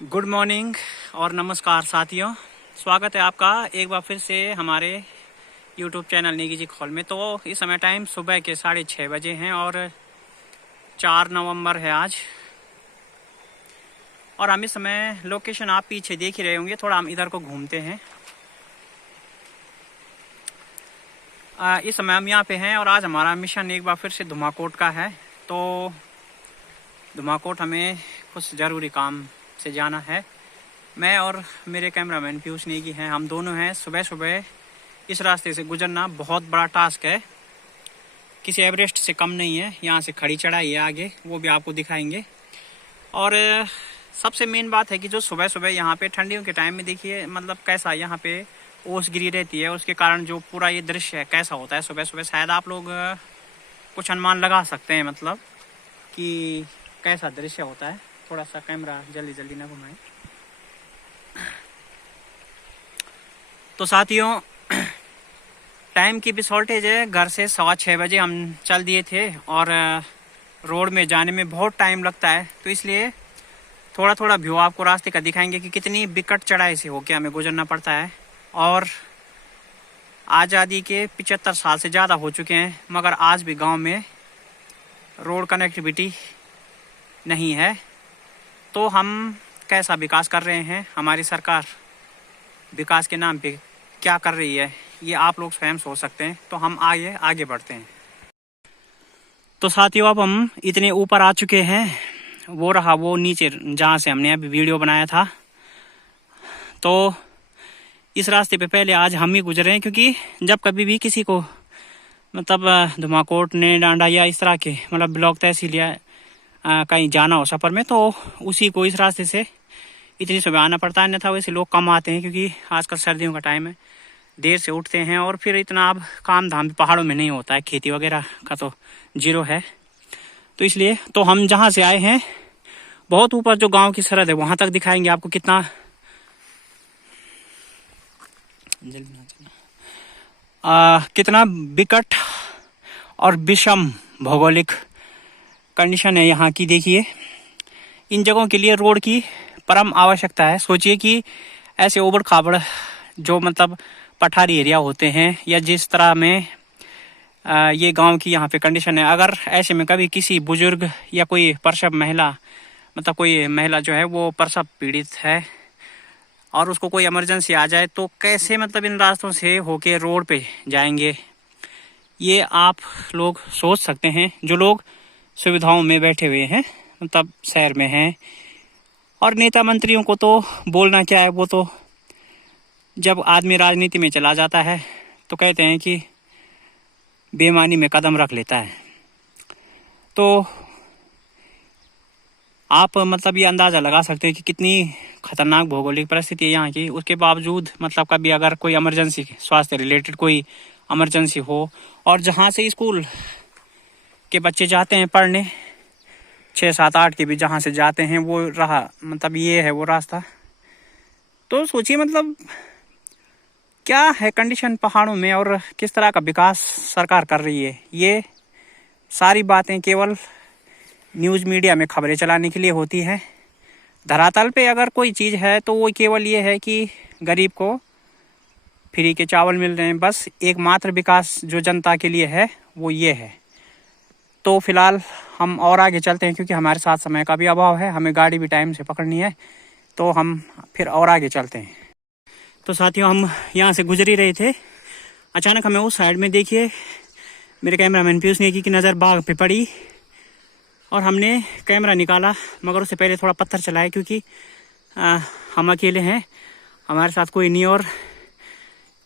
Good morning और नमस्कार साथियों। स्वागत है आपका एक बार फिर से हमारे यूट्यूब चैनल नेगी जी खोल में। तो इस समय टाइम सुबह के 6:30 बजे हैं और 4 नवंबर है आज। और हम इस समय लोकेशन आप पीछे देख ही रहे होंगे, थोड़ा हम इधर को घूमते हैं। इस समय हम यहाँ पे हैं और आज हमारा मिशन एक बार फिर से धुमाकोट का है। तो धुमाकोट हमें कुछ ज़रूरी काम से जाना है। मैं और मेरे कैमरामैन पीयूष नेगी हैं, हम दोनों हैं। सुबह सुबह इस रास्ते से गुजरना बहुत बड़ा टास्क है, किसी एवरेस्ट से कम नहीं है। यहाँ से खड़ी चढ़ाई है आगे, वो भी आपको दिखाएंगे। और सबसे मेन बात है कि जो सुबह सुबह यहाँ पे ठंडियों के टाइम में देखिए मतलब कैसा यहाँ पे ओस गिरी रहती है, उसके कारण जो पूरा ये दृश्य है कैसा होता है सुबह सुबह। शायद आप लोग कुछ अनुमान लगा सकते हैं मतलब कि कैसा दृश्य होता है। थोड़ा सा कैमरा जल्दी जल्दी ना घुमाएं। तो साथियों टाइम की भी शॉर्टेज है। घर से 6:15 बजे हम चल दिए थे और रोड में जाने में बहुत टाइम लगता है, तो इसलिए थोड़ा थोड़ा व्यू आपको रास्ते का दिखाएंगे कि कितनी विकट चढ़ाई से होके हमें गुजरना पड़ता है। और आज़ादी के 75 साल से ज़्यादा हो चुके हैं, मगर आज भी गांव में रोड कनेक्टिविटी नहीं है। तो हम कैसा विकास कर रहे हैं, हमारी सरकार विकास के नाम पे क्या कर रही है, ये आप लोग स्वयं सोच सकते हैं। तो हम आगे बढ़ते हैं। तो साथियों अब हम इतने ऊपर आ चुके हैं, वो रहा वो नीचे जहाँ से हमने अभी वीडियो बनाया था। तो इस रास्ते पे पहले आज हम ही गुजरे हैं, क्योंकि जब कभी भी किसी को मतलब धुमाकोट ने डांडा या इस तरह के मतलब ब्लॉक तहसील या कहीं जाना हो सफ़र में, तो उसी को इस रास्ते से इतनी सुबह आना पड़ता है। अन्यथा वैसे लोग कम आते हैं, क्योंकि आजकल सर्दियों का टाइम है, देर से उठते हैं और फिर इतना अब काम धाम भी पहाड़ों में नहीं होता है, खेती वगैरह का तो जीरो है। तो इसलिए तो हम जहाँ से आए हैं बहुत ऊपर जो गांव की सरहद है वहाँ तक दिखाएंगे आपको कितना कितना विकट और विषम भौगोलिक कंडीशन है यहाँ की। देखिए इन जगहों के लिए रोड की परम आवश्यकता है। सोचिए कि ऐसे ओबड़ खाबड़ जो मतलब पठारी एरिया होते हैं या जिस तरह में ये गांव की यहाँ पे कंडीशन है, अगर ऐसे में कभी किसी बुजुर्ग या कोई प्रसव महिला मतलब कोई महिला जो है वो प्रसव पीड़ित है और उसको कोई इमरजेंसी आ जाए, तो कैसे मतलब इन रास्तों से होके रोड पे जाएंगे, ये आप लोग सोच सकते हैं। जो लोग सुविधाओं में बैठे हुए हैं मतलब शहर में हैं, और नेता मंत्रियों को तो बोलना क्या है, वो तो जब आदमी राजनीति में चला जाता है तो कहते हैं कि बेईमानी में कदम रख लेता है। तो आप मतलब ये अंदाज़ा लगा सकते हैं कि कितनी खतरनाक भौगोलिक परिस्थिति है यहाँ की। उसके बावजूद मतलब कभी अगर कोई इमरजेंसी स्वास्थ्य रिलेटेड कोई इमरजेंसी हो, और जहाँ से स्कूल के बच्चे जाते हैं पढ़ने 6, 7, 8 के भी जहाँ से जाते हैं, वो रहा मतलब ये है वो रास्ता। तो सोचिए मतलब क्या है कंडीशन पहाड़ों में और किस तरह का विकास सरकार कर रही है। ये सारी बातें केवल न्यूज़ मीडिया में खबरें चलाने के लिए होती है। धरातल पे अगर कोई चीज़ है तो वो केवल ये है कि गरीब को फ्री के चावल मिल रहे हैं, बस एकमात्र विकास जो जनता के लिए है वो ये है। तो फिलहाल हम और आगे चलते हैं, क्योंकि हमारे साथ समय का भी अभाव है, हमें गाड़ी भी टाइम से पकड़नी है। तो हम फिर और आगे चलते हैं। तो साथियों हम यहाँ से गुजर ही रहे थे, अचानक हमें उस साइड में देखिए मेरे कैमरामैन पीयूष नेगी की नज़र बाघ पे पड़ी और हमने कैमरा निकाला, मगर उससे पहले थोड़ा पत्थर चलाया, क्योंकि हम अकेले हैं, हमारे साथ कोई नहीं। और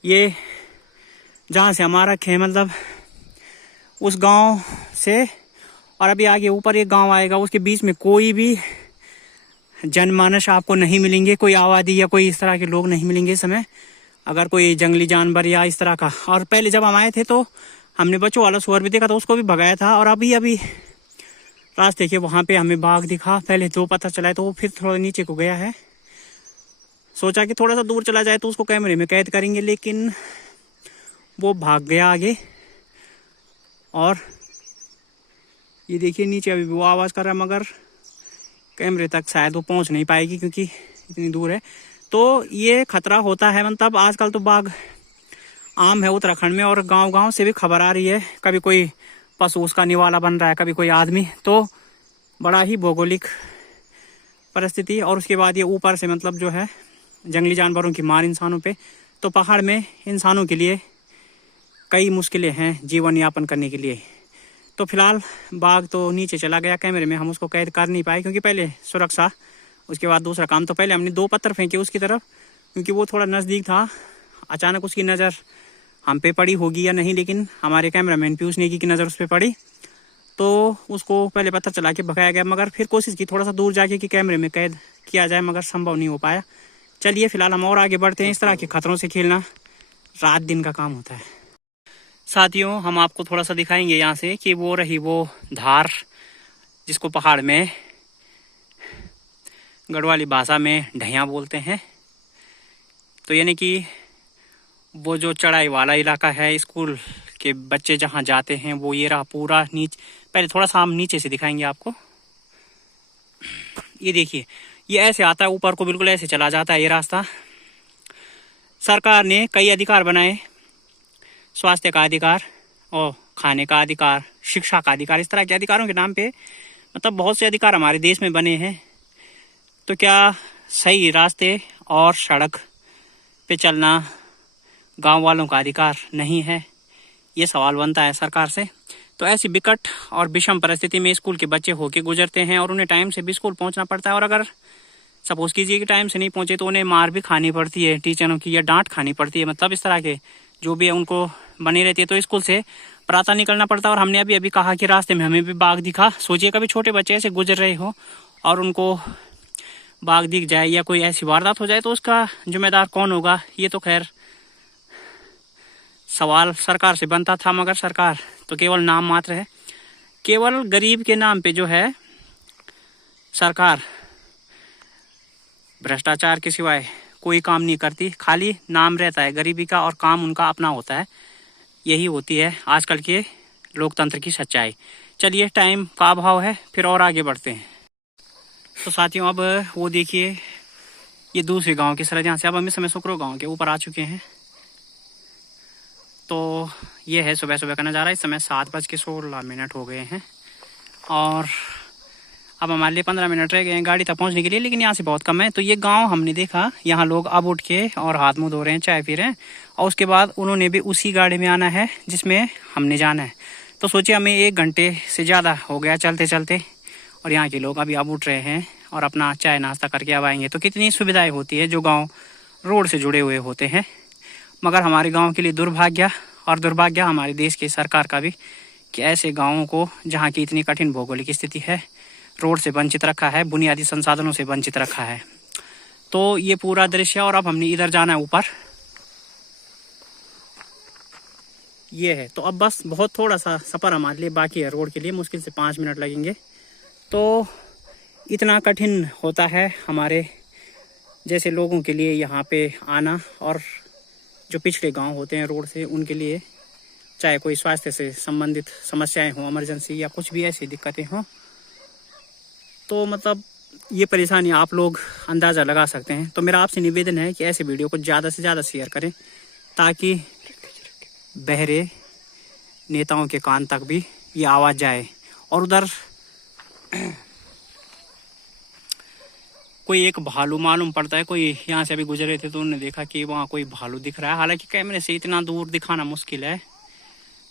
ये जहाँ से हमारा खे मतलब उस गांव से और अभी आगे ऊपर एक गांव आएगा, उसके बीच में कोई भी जनमानस आपको नहीं मिलेंगे, कोई आबादी या कोई इस तरह के लोग नहीं मिलेंगे इस समय। अगर कोई जंगली जानवर या इस तरह का, और पहले जब हम आए थे तो हमने बच्चों वाला सुअर भी देखा था, उसको भी भगाया था। और अभी रास्ते के वहाँ पे हमें बाघ दिखा, पहले 2 पत्थर चलाए तो वो फिर थोड़ा नीचे को गया है। सोचा कि थोड़ा सा दूर चला जाए तो उसको कैमरे में कैद करेंगे, लेकिन वो भाग गया आगे। और ये देखिए नीचे अभी वो आवाज़ कर रहा है, मगर कैमरे तक शायद वो पहुंच नहीं पाएगी क्योंकि इतनी दूर है। तो ये खतरा होता है। मतलब आजकल तो बाघ आम है उत्तराखंड में, और गांव गांव से भी खबर आ रही है, कभी कोई पशु उसका निवाला बन रहा है, कभी कोई आदमी। तो बड़ा ही भौगोलिक परिस्थिति। और उसके बाद ये ऊपर से मतलब जो है जंगली जानवरों की मार इंसानों पे। तो पहाड़ में इंसानों के लिए कई मुश्किलें हैं जीवन यापन करने के लिए। तो फिलहाल बाघ तो नीचे चला गया, कैमरे में हम उसको कैद कर नहीं पाए क्योंकि पहले सुरक्षा, उसके बाद दूसरा काम। तो पहले हमने 2 पत्थर फेंके उसकी तरफ क्योंकि वो थोड़ा नज़दीक था। अचानक उसकी नज़र हम पे पड़ी होगी या नहीं, लेकिन हमारे कैमरामैन पीयूष नेगी की नज़र उस पर पड़ी, तो उसको पहले पत्थर चला के भगाया गया। मगर फिर कोशिश की थोड़ा सा दूर जाके कि कैमरे में कैद किया जाए, मगर संभव नहीं हो पाया। चलिए फिलहाल हम और आगे बढ़ते हैं। इस तरह के खतरों से खेलना रात दिन का काम होता है। साथियों, हम आपको थोड़ा सा दिखाएंगे यहाँ से कि वो रही वो धार, जिसको पहाड़ में गढ़वाली भाषा में ढैया बोलते हैं। तो यानी कि वो जो चढ़ाई वाला इलाका है, स्कूल के बच्चे जहाँ जाते हैं, वो ये रहा पूरा नीचे। पहले थोड़ा सा हम नीचे से दिखाएंगे आपको। ये देखिए, ये ऐसे आता है ऊपर को, बिल्कुल ऐसे चला जाता है ये रास्ता। सरकार ने कई अधिकार बनाए, स्वास्थ्य का अधिकार और खाने का अधिकार, शिक्षा का अधिकार, इस तरह के अधिकारों के नाम पे मतलब बहुत से अधिकार हमारे देश में बने हैं। तो क्या सही रास्ते और सड़क पे चलना गांव वालों का अधिकार नहीं है? ये सवाल बनता है सरकार से। तो ऐसी विकट और विषम परिस्थिति में स्कूल के बच्चे होके गुजरते हैं और उन्हें टाइम से भी स्कूल पहुंचना पड़ता है। और अगर सपोज कीजिए कि टाइम से नहीं पहुंचे तो उन्हें मार भी खानी पड़ती है टीचरों की, या डांट खानी पड़ती है। मतलब इस तरह के जो भी है उनको बनी रहती है। तो स्कूल से प्रातः निकलना पड़ता है। और हमने अभी कहा कि रास्ते में हमें भी बाघ दिखा। सोचिए कभी छोटे बच्चे ऐसे गुजर रहे हो और उनको बाघ दिख जाए या कोई ऐसी वारदात हो जाए तो उसका जिम्मेदार कौन होगा? ये तो खैर सवाल सरकार से बनता था, मगर सरकार तो केवल नाम मात्र है। केवल गरीब के नाम पे जो है सरकार भ्रष्टाचार के सिवाय कोई काम नहीं करती। खाली नाम रहता है गरीबी का और काम उनका अपना होता है। यही होती है आजकल के लोकतंत्र की सच्चाई। चलिए, टाइम का अभाव है, फिर और आगे बढ़ते हैं। तो साथियों, अब वो देखिए, ये दूसरे गांव की सड़क, जहाँ से अब हम इस समय सुकरो गांव के ऊपर आ चुके हैं। तो ये है सुबह सुबह का नज़ारा। इस समय 7:16 हो गए हैं और अब हमारे लिए 15 मिनट रह गए हैं गाड़ी तक पहुंचने के लिए, लेकिन यहाँ से बहुत कम है। तो ये गांव हमने देखा, यहाँ लोग अब उठ के और हाथ मुंह धो रहे हैं, चाय पी रहे हैं, और उसके बाद उन्होंने भी उसी गाड़ी में आना है जिसमें हमने जाना है। तो सोचिए, हमें 1 घंटे से ज़्यादा हो गया चलते चलते, और यहाँ के लोग अभी अब उठ रहे हैं और अपना चाय नाश्ता करके अब आएंगे। तो कितनी सुविधाएँ होती है जो गाँव रोड से जुड़े हुए होते हैं। मगर हमारे गांव के लिए दुर्भाग्य, और दुर्भाग्य हमारे देश की सरकार का भी, कि ऐसे गांवों को जहां की इतनी कठिन भौगोलिक स्थिति है, रोड से वंचित रखा है, बुनियादी संसाधनों से वंचित रखा है। तो ये पूरा दृश्य। और अब हमने इधर जाना है ऊपर, ये है। तो अब बस बहुत थोड़ा सा सफ़र हमारे लिए बाकी है रोड के लिए, मुश्किल से 5 मिनट लगेंगे। तो इतना कठिन होता है हमारे जैसे लोगों के लिए यहाँ पे आना, और जो पिछड़े गांव होते हैं रोड से, उनके लिए चाहे कोई स्वास्थ्य से संबंधित समस्याएं हों, इमरजेंसी या कुछ भी ऐसी दिक्कतें हों, तो मतलब ये परेशानी आप लोग अंदाज़ा लगा सकते हैं। तो मेरा आपसे निवेदन है कि ऐसे वीडियो को ज़्यादा से ज़्यादा शेयर करें, ताकि बहरे नेताओं के कान तक भी ये आवाज़ जाए। और उधर कोई एक भालू मालूम पड़ता है, कोई यहाँ से अभी गुजरे थे तो उन्होंने देखा कि वहाँ कोई भालू दिख रहा है। हालांकि कैमरे से इतना दूर दिखाना मुश्किल है,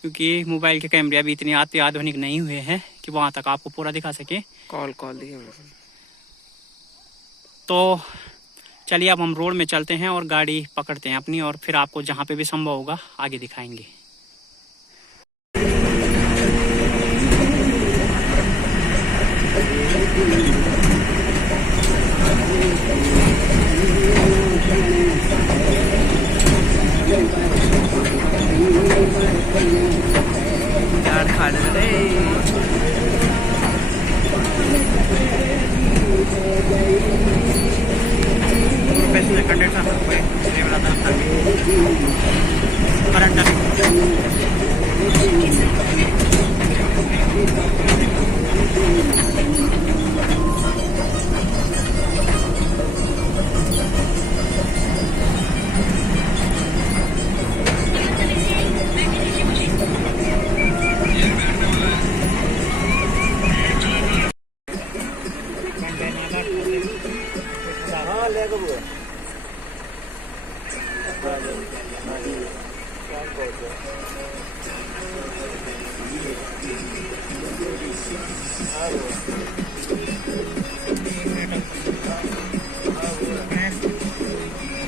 क्योंकि मोबाइल के कैमरे अभी इतने आधुनिक नहीं हुए हैं कि वहाँ तक आपको पूरा दिखा सके। कॉल दिए। तो चलिए, अब हम रोड में चलते हैं और गाड़ी पकड़ते हैं अपनी, और फिर आपको जहाँ पे भी संभव होगा आगे दिखाएंगे।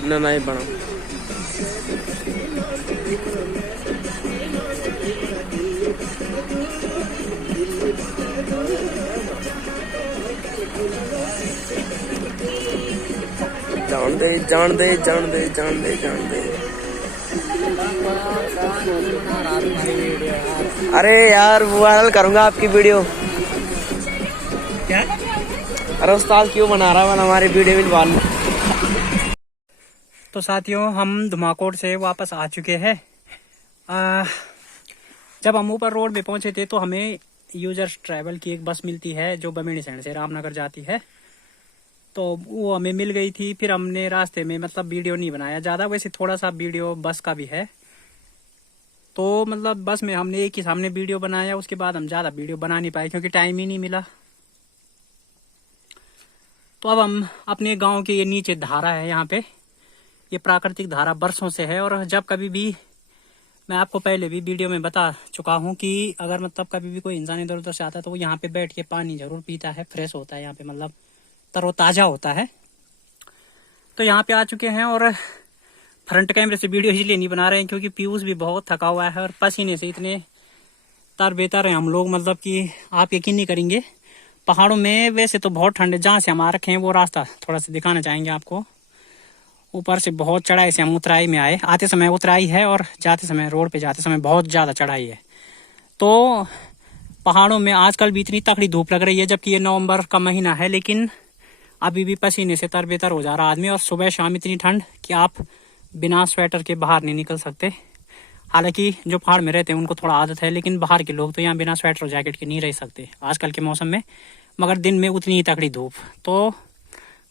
ना नहीं बना जान दे जान दे जान दे जान दे जान दे। अरे यार वायरल करूंगा आपकी वीडियो। क्या? अरे उस्ताद क्यों बना रहा है हमारी वीडियो भी वाल। तो साथियों हम धुमाकोट से वापस आ चुके हैं। जब हम ऊपर रोड पे पहुंचे थे तो हमें यूजर्स ट्रैवल की एक बस मिलती है जो बमेड़ी सैंड से रामनगर जाती है, तो वो हमें मिल गई थी। फिर हमने रास्ते में मतलब वीडियो नहीं बनाया ज़्यादा, वैसे थोड़ा सा वीडियो बस का भी है। तो मतलब बस में हमने एक ही सामने वीडियो बनाया, उसके बाद हम ज़्यादा वीडियो बना नहीं पाए क्योंकि टाइम ही नहीं मिला। तो अब हम अपने गांव के ये नीचे धारा है, यहाँ पे ये प्राकृतिक धारा बरसों से है। और जब कभी भी मैं आपको पहले भी वीडियो में बता चुका हूँ कि अगर मतलब कभी भी कोई इंसान इधर उधर से आता है तो वो यहाँ पे बैठ के पानी जरूर पीता है, फ्रेश होता है यहाँ पे, मतलब तरोताजा होता है। तो यहाँ पे आ चुके हैं और फ्रंट कैमरे से वीडियो इसलिए नहीं बना रहे हैं क्योंकि पीयूष भी बहुत थका हुआ है और पसीने से इतने तर बेतर हैं हम लोग, मतलब कि आप यकीन नहीं करेंगे। पहाड़ों में वैसे तो बहुत ठंड है, जहाँ से हम आ रखे हैं वो रास्ता थोड़ा सा दिखाना चाहेंगे आपको। ऊपर से बहुत चढ़ाई से हम उतराई में आए, आते समय उतराई है और जाते समय रोड पे जाते समय बहुत ज़्यादा चढ़ाई है। तो पहाड़ों में आजकल भी इतनी तकड़ी धूप लग रही है, जबकि ये नवंबर का महीना है, लेकिन अभी भी पसीने से तरबेतर हो जा रहा आदमी। और सुबह शाम इतनी ठंड कि आप बिना स्वेटर के बाहर नहीं निकल सकते। हालांकि जो पहाड़ में रहते हैं उनको थोड़ा आदत है, लेकिन बाहर के लोग तो यहाँ बिना स्वेटर और जैकेट के नहीं रह सकते आजकल के मौसम में। मगर दिन में उतनी ही तकड़ी धूप, तो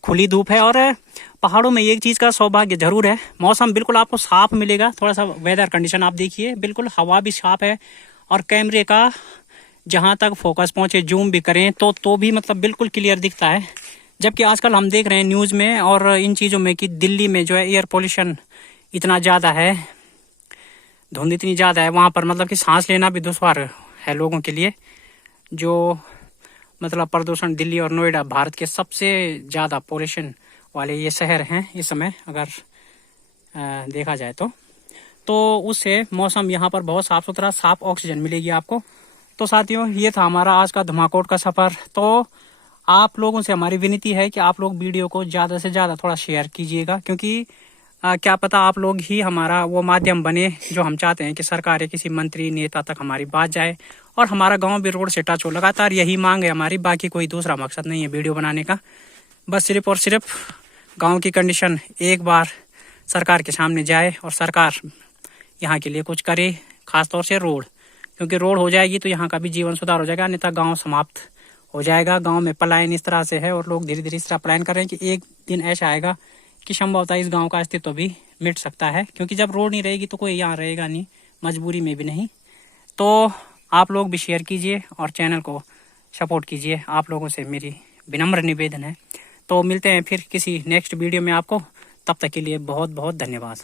खुली धूप है। और पहाड़ों में एक चीज़ का सौभाग्य जरूर है, मौसम बिल्कुल आपको साफ मिलेगा। थोड़ा सा वेदर कंडीशन आप देखिए, बिल्कुल हवा भी साफ है और कैमरे का जहाँ तक फोकस पहुँचे जूम भी करें तो भी मतलब बिल्कुल क्लियर दिखता है। जबकि आजकल हम देख रहे हैं न्यूज़ में और इन चीज़ों में कि दिल्ली में जो है एयर पोल्यूशन इतना ज़्यादा है, धुंध इतनी ज़्यादा है वहाँ पर, मतलब कि सांस लेना भी दुश्वार है लोगों के लिए। जो मतलब प्रदूषण, दिल्ली और नोएडा भारत के सबसे ज़्यादा पोल्यूशन वाले ये शहर हैं इस समय अगर देखा जाए तो उससे मौसम यहाँ पर बहुत साफ़ सुथरा, साफ ऑक्सीजन मिलेगी आपको। तो साथियों ये था हमारा आज का धुमाकोट का सफ़र। तो आप लोगों से हमारी विनती है कि आप लोग वीडियो को ज़्यादा से ज़्यादा थोड़ा शेयर कीजिएगा, क्योंकि क्या पता आप लोग ही हमारा वो माध्यम बने जो हम चाहते हैं कि सरकार या किसी मंत्री नेता तक हमारी बात जाए और हमारा गांव भी रोड से टच हो। लगातार यही मांग है हमारी, बाकी कोई दूसरा मकसद नहीं है वीडियो बनाने का। बस सिर्फ और सिर्फ गांव की कंडीशन एक बार सरकार के सामने जाए और सरकार यहाँ के लिए कुछ करे, खासतौर से रोड, क्योंकि रोड हो जाएगी तो यहाँ का भी जीवन सुधार हो जाएगा, अन्यथा गाँव समाप्त हो जाएगा। गाँव में पलायन इस तरह से है और लोग धीरे धीरे इस तरह पलायन कर रहे हैं कि एक दिन ऐसा आएगा कि संभवतः इस गांव का अस्तित्व भी मिट सकता है, क्योंकि जब रोड नहीं रहेगी तो कोई यहाँ रहेगा नहीं, मजबूरी में भी नहीं। तो आप लोग भी शेयर कीजिए और चैनल को सपोर्ट कीजिए, आप लोगों से मेरी विनम्र निवेदन है। तो मिलते हैं फिर किसी नेक्स्ट वीडियो में आपको, तब तक के लिए बहुत बहुत धन्यवाद।